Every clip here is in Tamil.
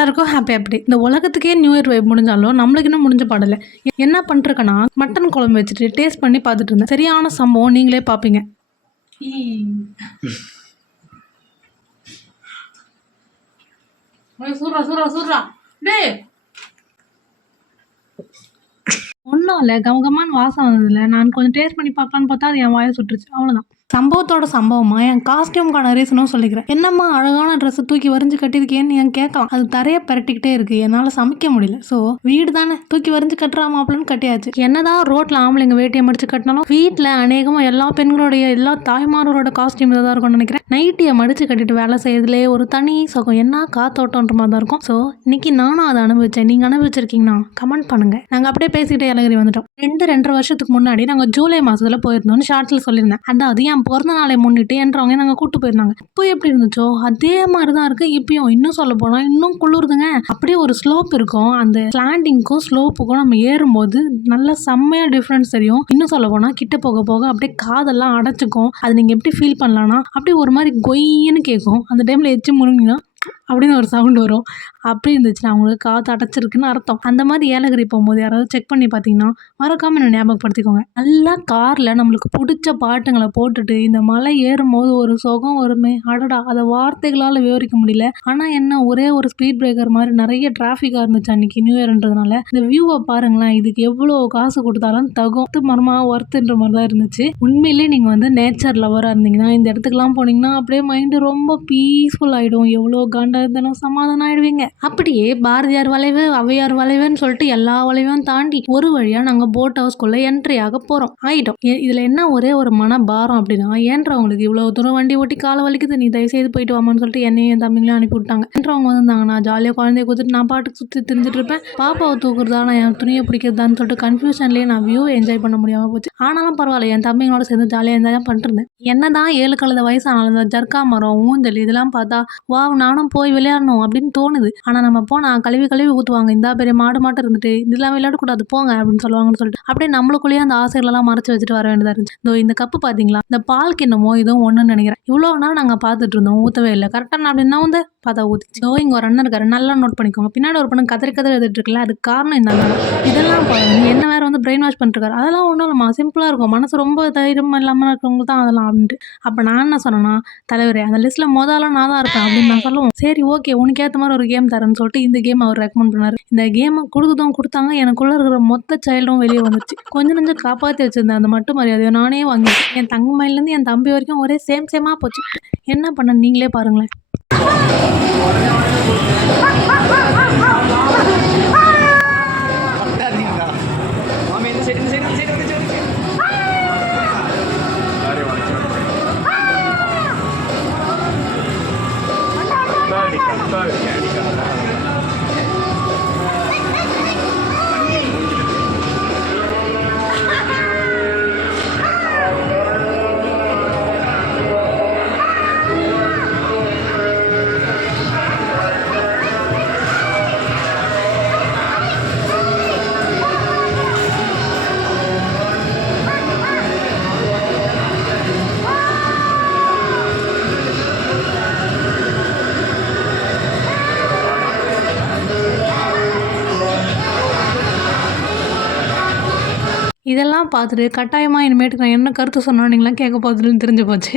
எல்லாருக்கும் ஹாப்பி அப்படி இந்த உலகத்துக்கே நியூ இயர் வைப் முடிஞ்சாலும் நம்மளுக்கு இன்னும் முடிஞ்ச பாடல. என்ன பண்ணிருக்கேன்னா மட்டன் குழம்பு வச்சுட்டு டேஸ்ட் பண்ணி பார்த்துட்டு இருந்தேன். சரியான சம்பவம், நீங்களே பார்ப்பீங்க. ஒன்றும் இல்லை, கமகமான்னு வாசம் வந்ததில்ல. நான் கொஞ்சம் டேஸ்ட் பண்ணி பார்க்கலான்னு பார்த்தா அது என் வாயை சுட்டுருச்சு. அவ்வளோதான். சம்பவத்தோட சம்பவமா என் காஸ்டியூம்கான ரீசனும் சொல்லிக்கிறேன். என்னம்மா அழகான ட்ரெஸ்ஸை தூக்கி வரைஞ்சு கட்டியிருக்கேன்னு என் கேட்கலாம். அது தரைய பரட்டிக்கிட்டே இருக்கு, என்னால் சமைக்க முடியல. ஸோ வீடு தானே, தூக்கி வரைஞ்சு கட்டுறா மாப்பிளன்னு கட்டியாச்சு. என்னதான் ரோட்ல ஆம்பளைங்க வேட்டியை மடிச்சு கட்டினாலும் வீட்டில் அநேகமாக எல்லா பெண்களுடைய எல்லா தாய்மாரோட காஸ்டியூம் இதாக இருக்கும்னு நினைக்கிறேன். நைட்டியை மடிச்சு கட்டிட்டு வேலை செய்யறதுலே ஒரு தனி சுகம், என்ன காத்தோட்டன்ற மாதிரி தான் இருக்கும். ஸோ இன்னைக்கு நானும் அதை அனுபவிச்சேன். நீங்க அனுபவிச்சிருக்கீங்கன்னா கமெண்ட் பண்ணுங்க. நாங்கள் அப்படியே பேசிக்கிட்டே ஏலகிரி வந்துட்டோம். 2-2.5 வருஷத்துக்கு முன்னாடி நாங்கள் ஜூலை மாசத்துல போயிருந்தோம்னு ஷார்ட்ஸ்ல சொல்லியிருந்தேன். அதாவது என் பிறந்த நாளை முன்னிட்டு என்றவங்க நாங்கள் கூட்டு போயிருந்தாங்க. இப்போ எப்படி இருந்துச்சோ அதே மாதிரி தான் இருக்கு இப்பயும். இன்னும் சொல்ல போனா இன்னும் குளிருதுங்க. அப்படியே ஒரு ஸ்லோப் இருக்கும், அந்த ஸ்லாண்டிங்க்கும் ஸ்லோப்புக்கும் நம்ம ஏறும்போது நல்லா செம்மையா டிஃப்ரென்ஸ் தெரியும். இன்னும் சொல்ல போனா கிட்ட போக போக அப்படியே காதெல்லாம் அடைச்சிக்கும். அது நீங்க எப்படி ஃபீல் பண்ணலாம்னா அப்படியே ஒரு மாதிரி கொய்ன்னு கேட்கும். அந்த டைம்ல எச்சு முருங்கினா அப்படின்னு ஒரு சவுண்ட் வரும். அப்படி இருந்துச்சுன்னா அவங்களுக்கு காற்று அடைச்சிருக்குன்னு அர்த்தம். அந்த மாதிரி ஏலகிரி போகும்போது யாராவது செக் பண்ணி பார்த்தீங்கன்னா மறக்காம என்ன ஞாபகப்படுத்திக்கோங்க. நல்லா காரில் நம்மளுக்கு பிடிச்ச பாட்டுங்களை போட்டுட்டு இந்த மலை ஏறும்போது ஒரு சுகம் வருமே, அடடா, அதை வார்த்தைகளால் விவரிக்க முடியல. ஆனால் என்ன, ஒரே ஒரு ஸ்பீட் பிரேக்கர் மாதிரி நிறைய டிராஃபிக்காக இருந்துச்சு அன்னைக்கு நியூ இயர்ன்றதுனால. இந்த வியூவை பாருங்களேன், இதுக்கு எவ்வளோ காசு கொடுத்தாலும் தகும் மரமா ஒர்த்துன்ற மாதிரி தான் இருந்துச்சு. உண்மையிலேயே நீங்கள் வந்து நேச்சர் லவராக இருந்தீங்கன்னா இந்த இடத்துக்குலாம் போனீங்கன்னா அப்படியே மைண்டு ரொம்ப பீஸ்ஃபுல் ஆகிடும். எவ்வளோ காண்டா இருந்தாலும் சமாதானம் ஆயிடுவீங்க. அப்படியே பாரதியார் வளைவு, ஔவையார் வளைவுன்னு சொல்லிட்டு எல்லா வளைவையும் தாண்டி ஒரு வழியா நாங்க போட் ஹவுஸ்குள்ள என்ட்ரி ஆக போறோம். ஆயிட்டோம். இதுல என்ன ஒரே ஒரு மன பாரம் அப்படின்னா, ஏன்றவங்களுக்கு இவ்வளவு தூரம் வண்டி ஓட்டி கால வலிக்குது, நீ தயவு செய்து போயிட்டு வாமான்னு சொல்லிட்டு என்னையும் என் தம்பிங்களையும் அனுப்பி விட்டாங்க. என்றவங்க வந்திருந்தாங்க, நான் ஜாலியா குழந்தைய கொடுத்துட்டு நான் பாட்டுக்கு சுற்றி தெரிஞ்சுட்டு இருப்பேன். பாப்பாவை தூக்குறதா நான் என் துணியை பிடிக்கிறதான்னு சொல்லிட்டு கன்ஃபியூஷன்லேயே நான் வியூ என்ஜாய் பண்ண முடியாம போச்சு. ஆனாலும் பரவாயில்ல, என் தம்பிங்களோட சேர்ந்து ஜாலியாக என்ஜாய் பண்ணிட்டு இருந்தேன். என்னதான் 7 கழுத வயசானாலும் இந்த ஜர்க்கா மரம், ஊஞ்சல் இதெல்லாம் பார்த்தா வா நானும் போய் விளையாடணும் அப்படின்னு தோணுது. ஆனா நம்ம போனா கழுவி ஊத்துவாங்க, இந்த பெரிய மாடு மாட்டம் இருந்துட்டு இதெல்லாம் விளையாடக்கூடாது போங்க அப்படின்னு சொல்லுவாங்கன்னு சொல்லிட்டு அப்படியே நம்மளுக்குள்ளேயே அந்த ஆசைகளெல்லாம் மறைச்சு வச்சுட்டு வர வேண்டியதா இருந்துச்சு. இந்த கப்பு பாத்தீங்களா, இந்த பால் கிண்ணமோ இதுவும் ஒண்ணுன்னு நினைக்கிறேன். இவ்வளவு நேரம் நாங்க பாத்துட்டு இருந்தோம், ஊத்தவே இல்லை. கரெக்டா நான் அப்படின்னா வந்து பார்த்தா ஊத்திச்சு. இங்க ஒரு அண்ணன் இருக்காரு, நல்லா நோட் பண்ணிக்கோங்க. பின்னாடி ஒரு பொண்ணு கதறி எழுதிட்டு இருக்குல்ல, அதுக்கு காரணம் இந்த அண்ணன். இதெல்லாம் என்ன வேற வந்து பிரெயின் வாஷ் பண்ணிட்டு இருக்காரு. அதெல்லாம் ஒன்றும் இல்லம்மா, சிம்பிளா இருக்கும், மனசு ரொம்ப தைரியம் இல்லாம இருக்கவங்க தான் அதெல்லாம் அப்படின்ட்டு. அப்ப நான் என்ன சொன்னேன்னா, தலைவரே அந்த லிஸ்ட்ல முதல்ல நான் தான் இருப்பேன் அப்படின்னு நான் சொல்லுவோம். சரி ஓகே, உனக்கு ஏற்ற மாதிரி ஒரு கேம் தரேன்னு சொல்லிட்டு இந்த கேம் அவர் ரெக்கமெண்ட் பண்ணாரு. இந்த கேமை கொடுத்தாங்க. எனக்குள்ள இருக்கிற மொத்த சைல்டும் வெளியே வந்துச்சு. கொஞ்சம் காப்பாற்றி வச்சிருந்தேன் அந்த மட்டும் மரியாதையை நானே வாங்கிட்டேன். என் தங்கமையிலேருந்து என் தம்பி வரைக்கும் ஒரே சேமா போச்சு. என்ன பண்ண நீங்களே பாருங்களேன். இதெல்லாம் பார்த்துட்டு கட்டாயமாக இனிமேட்டுக்கு நான் என்ன கருத்து சொன்னோம் நீங்களாம் கேட்க போகுதுன்னு தெரிஞ்சு போச்சு.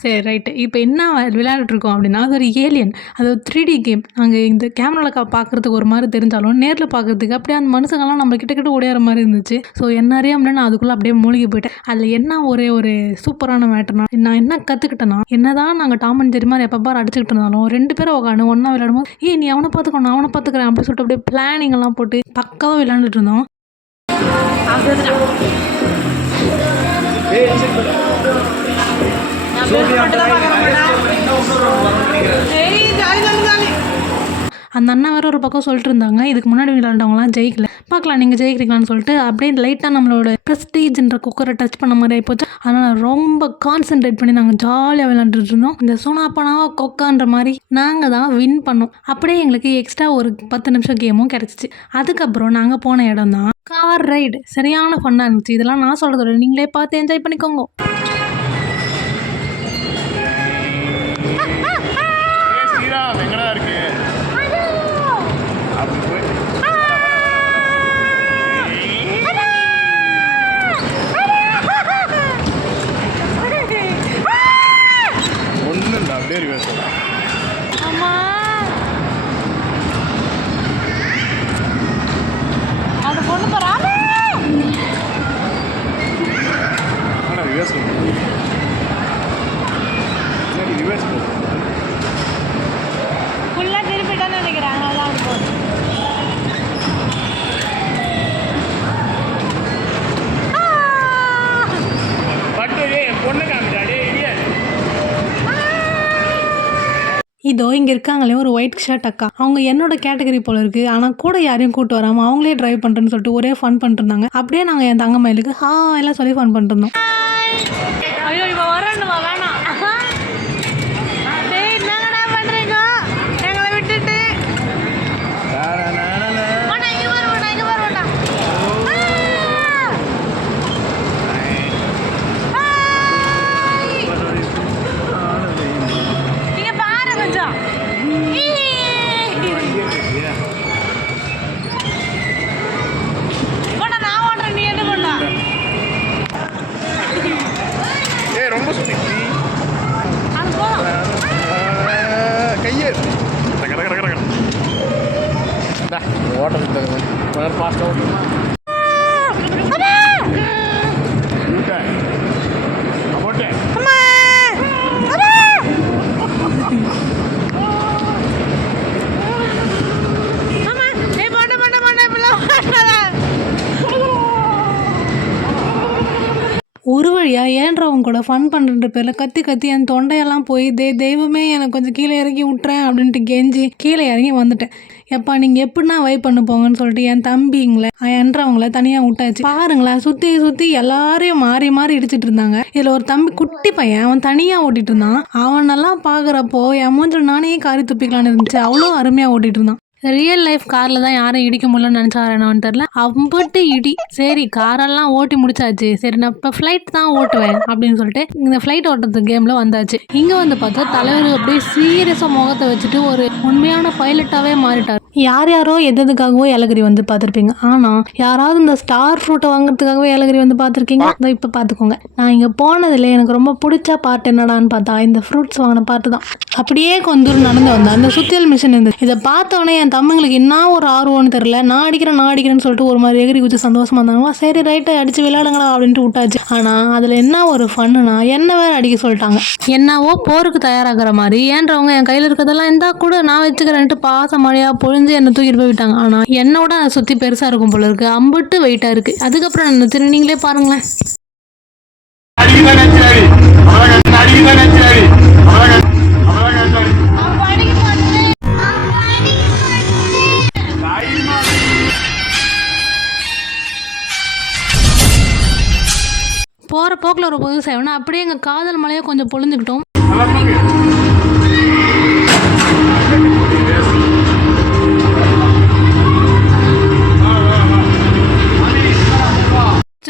சரி ரைட்டு, இப்போ என்ன விளையாடிட்டுருக்கோம் அப்படின்னா, அது ஒரு ஏலியன், அது ஒரு 3D கேம். நாங்கள் இந்த கேமராவில் பார்க்குறதுக்கு ஒரு மாதிரி தெரிஞ்சாலும் நேரில் பார்க்குறதுக்கு அப்படியே அந்த மனுஷங்கள்லாம் நம்ம கிட்ட ஓடியார மாதிரி இருந்துச்சு. ஸோ என்ன அறியாமல் நான் அதுக்குள்ளே அப்படியே மூழ்கி போயிட்டேன். அதில் என்ன ஒரு சூப்பரான மேட்டர்னா, நான் என்ன கற்றுக்கிட்டேன்னா, என்னதான் நாங்கள் டாம் அண்ட் ஜெர்ரி மாதிரி எப்போ பார் அடிச்சுக்கிட்டு இருந்தாலும் 2 பேரும் உட்காந்து ஒன்றா விளையாடும் போது நீ அவனை பார்த்துக்கோ நான் அவனை பார்த்துக்கிறேன் அப்படின்னு சொல்லிட்டு அப்படியே பிளானிங் எல்லாம் போட்டு பக்காவாக விளையாண்டுட்டு இருந்தோம். அந்த அண்ணன் வேற ஒரு பக்கம் சொல்லிட்டு இருந்தாங்க, இதுக்கு முன்னாடி விளையாண்டவங்களாம் ஜெயிக்கல, பார்க்கலாம் நீங்கள் ஜெயிக்கிறீங்களான்னு சொல்லிட்டு அப்படியே லைட்டாக நம்மளோட ப்ரெஸ்டீஜ்ன்ற குக்கரை டச் பண்ண மாதிரி ஆகிப்போச்சு. அதனால் ரொம்ப கான்சென்ட்ரேட் பண்ணி நாங்கள் ஜாலியாக விளையாண்டுட்டு இருந்தோம். இந்த சோனாப்பனாவா கொக்கான்ற மாதிரி நாங்கள் தான் வின் பண்ணோம். அப்படியே எங்களுக்கு எக்ஸ்ட்ரா ஒரு 10 நிமிஷம் கேமும் கிடச்சிச்சு. அதுக்கப்புறம் நாங்கள் போன இடம் தான் கார் ரைடு. சரியான ஃபன்னாக இருந்துச்சு. இதெல்லாம் நான் சொல்கிறதோட நீங்களே பார்த்து என்ஜாய் பண்ணிக்கோங்க. இதோ இங்கே இருக்காங்களே ஒரு ஒயிட் ஷர்ட் அக்கா, அவங்க என்னோட கேட்டகரி போல இருக்கு. ஆனால் கூட யாரையும் கூட்டு வராமல் அவங்களே டிரைவ் பண்ணுறேன்னு சொல்லிட்டு ஒரே ஃபன் பண்ணிட்டு இருந்தாங்க. அப்படியே நாங்கள் என் தங்க மயிலுக்கு எல்லாம் சொல்லி ஃபன் பண்ணிட்டு இருந்தோம். ஐயோ இப்போ வரணுமா வேணாம். என்னங்கடா பண்ணுறீங்க எங்களை விட்டுட்டு? நீங்க பாரு கொஞ்சம். நான் ஓடுறேன், நீ என்ன பண்ண? ரொம்ப சுத்தி அது போதும். கையே ஓட்டுறது ஃபாஸ்ட்டாக ஓட்டுமா ஓட்டேன். ஒரு வழியாக ஏன்றவங்க கூட ஃபன் பண்ணுற பேரில் கத்தி கத்தி என் தொண்டையெல்லாம் போய் தெய்வமே எனக்கு கொஞ்சம் கீழே இறங்கி விட்டுறேன் அப்படின்ட்டு கெஞ்சி கீழே இறங்கி வந்துட்டேன். எப்பா நீங்கள் எப்படின்னா வைப் பண்ண போங்கன்னு சொல்லிட்டு என் தம்பிங்களை என்றவங்கள தனியாக விட்டாச்சு. பாருங்களேன், சுற்றி சுற்றி எல்லாரையும் மாறி மாறி இடிச்சிட்டு இருந்தாங்க. இதில் ஒரு தம்பி குட்டி பையன், அவன் தனியாக ஓட்டிகிட்டு இருந்தான். அவனெல்லாம் பார்க்குறப்போ என் மூஞ்சில் நானே காரி துப்பிக்கலான்னு இருந்துச்சு. அவ்வளோ அருமையாக ஓட்டிகிட்டு இருந்தான். ரியல் லைஃப் காரில் தான் யாரும் இடிக்க முடியலன்னு நினச்சாரேனான்னு தெரில. அம்பட்டு இடி. சரி காரெல்லாம் ஓட்டி முடிச்சாச்சு, சரி நான் இப்போ ஃப்ளைட் தான் ஓட்டுவேன் அப்படின்னு சொல்லிட்டு இந்த ஃப்ளைட் ஓட்டுறது கேமில் வந்தாச்சு. இங்கே வந்து பார்த்தா தலைவர் அப்படியே சீரியஸாக முகத்தை வச்சுட்டு ஒரு உண்மையான பைலட்டாகவே மாறிட்டார். யாரோ எதுக்காகவோ ஏலகிரி வந்து பார்த்துருப்பீங்க. ஆனால் யாராவது இந்த ஸ்டார் ஃப்ரூட்டை வாங்குறதுக்காகவே ஏலகிரி வந்து பார்த்துருக்கீங்க? அதை இப்போ பார்த்துக்கோங்க. நான் இங்கே போனதில் எனக்கு ரொம்ப பிடிச்ச பார்ட் என்னடான்னு பார்த்தா இந்த ஃப்ரூட்ஸ் வாங்கின பார்ட்டு தான். அப்படியே கொஞ்சம் தூரம் நடந்து வந்தேன். அந்த சுத்தியல் மிஷின் இருந்தது. இதை பார்த்தோன்னே என் தம்பிங்களுக்கு என்ன ஒரு ஆர்வம்னு தெரியல. நான் அடிக்கிறேன்னு சொல்லிட்டு ஒரு மாதிரி எகிரி குச்சி சந்தோஷமா இருந்தாங்க. சரி ரைட்டு அடிச்சு விளையாடுங்களா அப்படின்ட்டு விட்டாச்சு. ஆனால் அதில் என்ன ஒரு ஃபன்னுனா என்ன வேறு அடிக்க சொல்லிட்டாங்க. என்னவோ போருக்கு தயாராகிற மாதிரி ஏன்றவங்க என் கையில் இருக்கிறதெல்லாம் இருந்தா கூட நான் வச்சுக்கிறேன்ட்டு பாச மழையாக பொழிஞ்சு என்னை தூக்கிட்டு போய் விட்டாங்க. ஆனால் என்னோட அதை சுற்றி பெருசாக இருக்கும் போல இருக்கு. அம்புட்டு வெயிட்டாக இருக்குது. அதுக்கப்புறம் என்ன நீங்களே பாருங்களேன். போகிற போக்கில் ஒரு புது சேவனை அப்படியே எங்கள் காதல் மலையை கொஞ்சம் பொழிஞ்சுக்கிட்டோம்.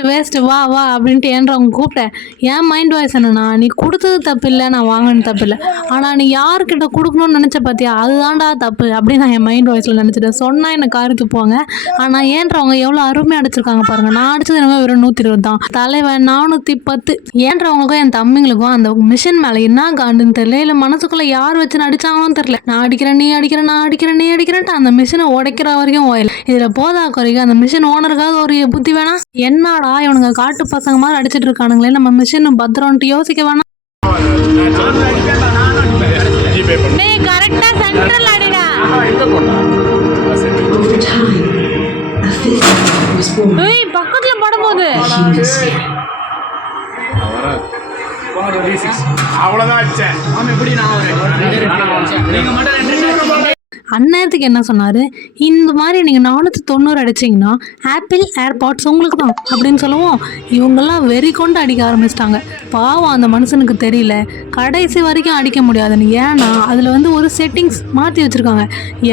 வேஸ்ட்டு வா வா அப்படின்ட்டு ஏன்றவங்க கூப்பிட்டேன். என் மைண்ட் வாய்ஸ் என்னன்னா, நீ கொடுத்தது தப்பு இல்லை, நான் வாங்கினது தப்பு இல்லை, ஆனால் நீ யார்கிட்ட கொடுக்கணும்னு நினச்ச பார்த்தியா அதுதான்டா தப்பு அப்படின்னு நான் என் மைண்ட் வாய்ஸில் நினச்சிட்டேன். சொன்னால் என்னை காரி துப்புவாங்க. ஆனால் ஏன்றவங்க எவ்வளோ அருமையாக அடிச்சிருக்காங்க பாருங்கள். நான் அடிச்சது என்னமோ வெறும் 120 தான். தலைவன் 410. ஏன்றவங்களுக்கும் என் தம்பிங்களுக்கும் அந்த மிஷின் மேலே என்ன காண்டுன்னு தெரியல, இல்லை மனசுக்குள்ளே யார் வச்சு அடிச்சாங்கன்னு தெரியல. நான் அடிக்கிறேன் நீ அடிக்கிறேன், நான் அடிக்கிறேன் நீ அடிக்கிறேன்ட்டு அந்த மிஷினை உடைக்கிற வரைக்கும் ஓயல. இதில் போதா குறைக்கும் அந்த மிஷின் ஓனருக்காக ஒரு புத்தி வேணாம். என்னடா இவனுங்க காட்டு பசங்க மாதிரி அடிச்சிட்டு இருக்கானுங்களே, நம்ம மிஷின் பத்திரம்ட்டு யோசிக்க வேணாம். பக்கத்துல படும்போது அந்நேரத்துக்கு என்ன சொன்னார், இந்த மாதிரி நீங்கள் 490 அடிச்சிங்கன்னா ஆப்பிள் ஏர்பாட்ஸ் உங்களுக்கு தான் அப்படின்னு சொல்லுவோம். இவங்கெல்லாம் வெறி கொண்டு அடிக்க ஆரம்பிச்சிட்டாங்க. பாவம் அந்த மனுஷனுக்கு தெரியல கடைசி வரைக்கும் அடிக்க முடியாதுன்னு. ஏன்னா அதில் வந்து ஒரு செட்டிங்ஸ் மாற்றி வச்சுருக்காங்க.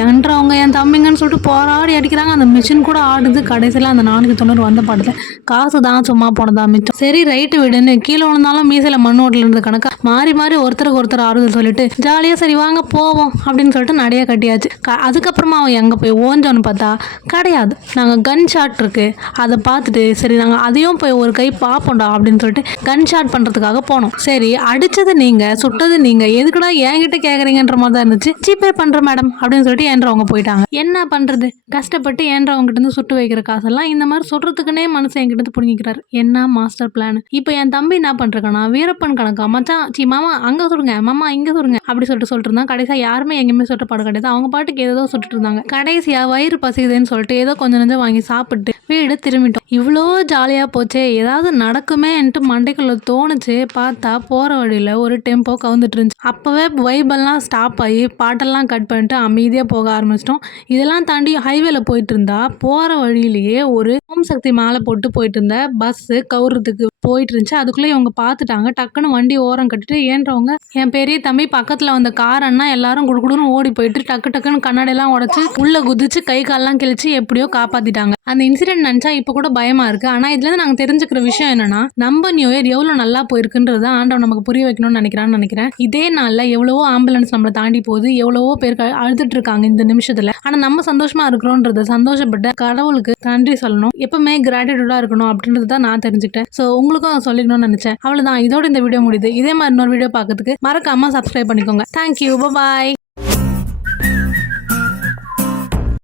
என்றவங்க என் தம்பிங்கன்னு சொல்லிட்டு போராடி அடிக்கிறாங்க. அந்த மிஷின் கூட ஆடுது. கடைசியில் அந்த 490 வந்த பாடல காசு தான் சும்மா போனதா மிச்சம். சரி ரைட்டு விடுன்னு கீழே விழுந்தாலும் மீசையில் மண் ஓட்டில் இருந்த கணக்கா மாறி மாறி ஒருத்தருக்கு ஒருத்தர் ஆறுதல் சொல்லிட்டு ஜாலியாக சரி வாங்க போவோம் அப்படின்னு சொல்லிட்டு நிறைய கட்டியாச்சு. அதுக்கப்புறமா அவன் எங்கே போய் ஓஞ்சோன்னு பார்த்தா கிடையாது. நாங்கள் கன் ஷாட் இருக்குது அதை பார்த்துட்டு சரி நாங்கள் அதையும் போய் ஒரு கை பார்ப்போம்டா அப்படின்னு சொல்லிட்டு கன் ஷாட் பண்ணுறதுக்காக போனோம். சரி அடித்தது நீங்கள் சுட்டது நீங்கள் எதுக்குடா என்கிட்ட கேட்குறீங்கன்ற மாதிரி தான் இருந்துச்சு. ஜிபே பண்ணுற மேடம் அப்படின்னு சொல்லிட்டு ஏன்றவங்க போயிட்டாங்க. என்ன பண்ணுறது, கஷ்டப்பட்டு ஏன்றவங்ககிட்ட சுட்டு வைக்கிற காசெல்லாம் இந்த மாதிரி சுடுறதுக்குன்னே மனுஷன் என்கிட்ட பிடிக்கிறாரு. என்ன மாஸ்டர் பிளான். இப்போ என் தம்பி என்ன பண்ணுறானா வீரப்பன் கணக்கா மச்சான் சி மாமா அங்கே சொல்லுங்க மாமா இங்கே சொல்லுங்க அப்படி சொல்லிட்டு இருந்தான். கடைசியாக யாருமே எங்கேயுமே சுட்டப்பாடு கிடையாது. அவங்க அவங்க பாட்டுக்கு ஏதோ சுட்டுட்டு இருந்தாங்க. கடைசியா வயிறு பசிக்குதுன்னு சொல்லிட்டு ஏதோ கொஞ்சம் நஞ்சம் வாங்கி சாப்பிட்டு வீடு திரும்பிட்டோம். இவ்வளோ ஜாலியா போச்சே, ஏதாவது நடக்குமேன்ட்டு மண்டைக்குள்ள தோணுச்சு. பார்த்தா போற வழியில ஒரு டெம்போ கவுந்துட்டு இருந்துச்சு. அப்பவே வைபெல்லாம் ஸ்டாப் ஆகி பாட்டெல்லாம் கட் பண்ணிட்டு அமைதியா போக ஆரம்பிச்சிட்டோம். இதெல்லாம் தாண்டி ஹைவேல போயிட்டு இருந்தா போற வழியிலேயே ஒரு ஓம் சக்தி மாலை போட்டு போயிட்டு இருந்த பஸ் கவுறதுக்கு போயிட்டு இருந்துச்சு. அதுக்குள்ளே இவங்க பார்த்துட்டாங்க. டக்குன்னு வண்டி ஓரம் கட்டிட்டு ஏன்றவங்க என் பெரிய தம்பி பக்கத்துல வந்த கார் அண்ணா எல்லாரும் குடுக்குடுன்னு ஓடி போயிட்டு டக்கு டக்குன்னு கண்ணாடியெல்லாம் உடச்சு உள்ள குதிச்சு கை காலெல்லாம் கிழிச்சு எப்படியோ காப்பாத்திட்டாங்க. அந்த இன்சிடென்ட் நினைச்சா இப்ப கூட பயமா இருக்கு. ஆனா இதுல இருந்து நாங்க தெரிஞ்சுக்கிற விஷயம் என்னன்னா, நம்ம நியூ இயர் எவ்வளவு நல்லா போயிருக்குன்றத ஆண்டவன் நமக்கு புரிய வைக்கணும்னு நினைக்கிறேன். இதே நாள்ல எவ்வளவோ ஆம்புலன்ஸ் நம்மளை தாண்டி போகுது, எவ்வளவோ பேர் அழுதுட்டு இருக்காங்க இந்த நிமிஷத்துல. ஆனா நம்ம சந்தோஷமா இருக்கிறோன்றத சந்தோஷப்பட்ட கடவுளுக்கு நன்றி சொல்லணும். எப்பவுமே கிராட்டிடியூடா இருக்கணும் அப்படின்றது தான் நான் தெரிஞ்சுக்கிட்டேன். ஸோ உங்களுக்கும் சொல்லிக்கணும்னு நினைச்சேன். அவ்வளவுதான், இதோட இந்த வீடியோ முடியுது. இதே மாதிரி இன்னொரு வீடியோ பார்க்கறதுக்கு மறக்காம சப்ஸ்கிரைப் பண்ணிக்கோங்க. தேங்க்யூ, பாய்.